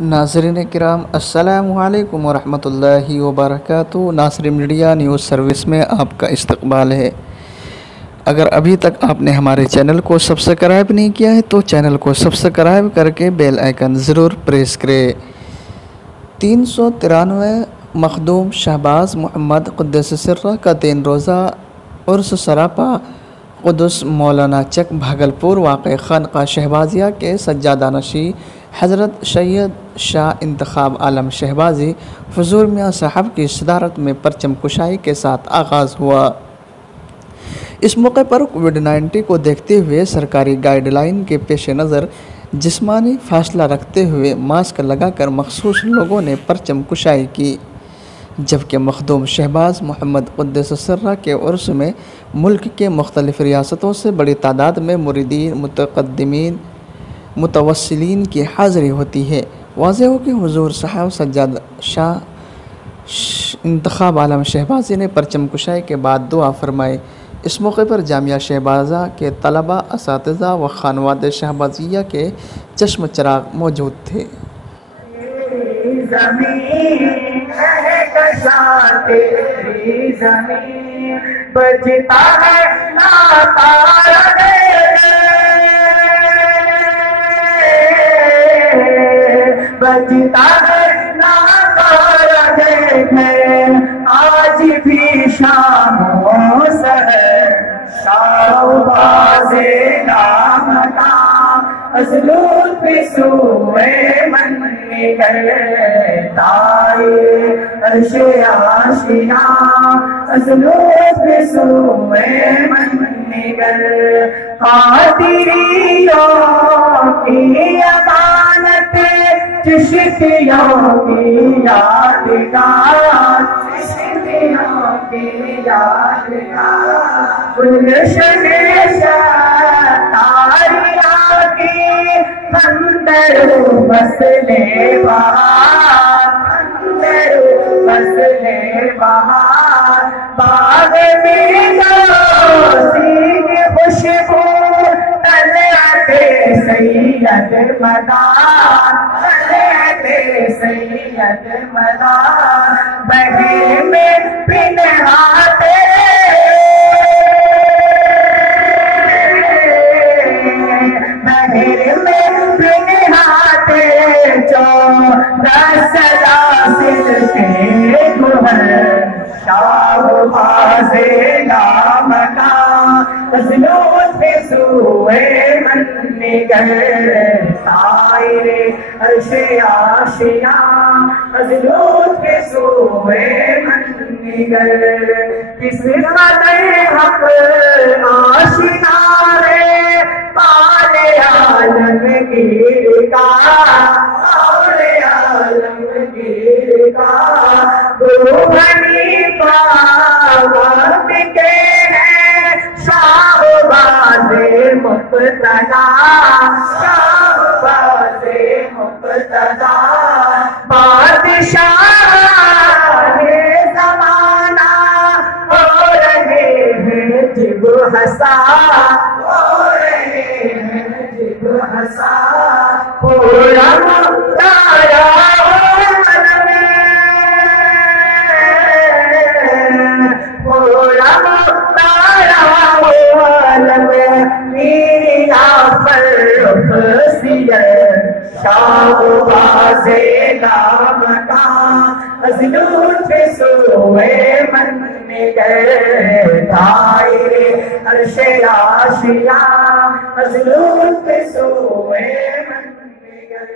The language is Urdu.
ناظرین کرام السلام علیکم ورحمۃ اللہ وبرکاتہ۔ ناصر میڈیا نیوز سروس میں آپ کا استقبال ہے۔ اگر ابھی تک آپ نے ہمارے چینل کو سبسکرائب نہیں کیا ہے تو چینل کو سبسکرائب کر کے بیل آئیکن ضرور پریس کرے۔ 393 مخدوم شہباز محمد قدس سرہ کا 3 روزہ عرس سراپا قدس مولانا چک بھاگلپور واقع خانقاہ شہبازیہ کے سجادہ نشین حضرت سید شاہ انتخاب عالم شہبازی حضور میاں صاحب کی صدارت میں پرچم کشائی کے ساتھ آغاز ہوا۔ اس موقع پر کووڈ-19 کو دیکھتے ہوئے سرکاری گائیڈ لائن کے پیش نظر جسمانی فاصلہ رکھتے ہوئے ماسک لگا کر مخصوص لوگوں نے پرچم کشائی کی، جبکہ مخدوم شہباز محمد قدس سرہ کے عرس میں ملک کے مختلف ریاستوں سے بڑی تعداد میں مریدین، متقدمین، متوسلین کی حاضری ہوتی ہے۔ واضح ہو کہ حضور صاحب سجادہ شاہ انتخاب عالم شہبازی نے پرچم کشائی کے بعد دعا فرمائی۔ اس موقع پر جامعہ شہبازہ کے طلباء، اساتذہ و خانواد شہبازیہ کے چشم چراغ موجود تھے۔ بجتا ہے ناکارہ دیکھے آج بھی شام و سحر شہباز نامکاں ازلون پہ سوئے من نگر تائے عرش آشیاں ازلون پہ سوئے من نگر خاطریوں کی امانت چشتیوں کی یادگار چشتیوں کی یادگار گلشن تاریاں کی خندر فصلے بہار خندر فصلے بہار باغ میں روزی کی خوشبو طلعت سید مدار طلعت سید مدار بہر میں پنہاتے بہر میں پنہاتے جو سلاسل کے گوہر شہباز نامکاں ازلون پہ سوئے من نگر تائے عرش آشیاں ازلون پہ سوئے من نگر کس قدر حق آشنا رے پالے عالمگیر کا پالے عالمگیر کا گروہ حنیفہ وقت کے ہیں شہباز مقتدیٰ شہباز مقتدیٰ بادشاہ زمانہ ہو رہے ہیں جب ہسا ہو رہے ہیں جب ہسا پورا مختارا پورا مختارا شہباز نامکاں ازلون پہ سوئے من نگر تائے عرش آشیاں ازلون پہ سوئے من نگر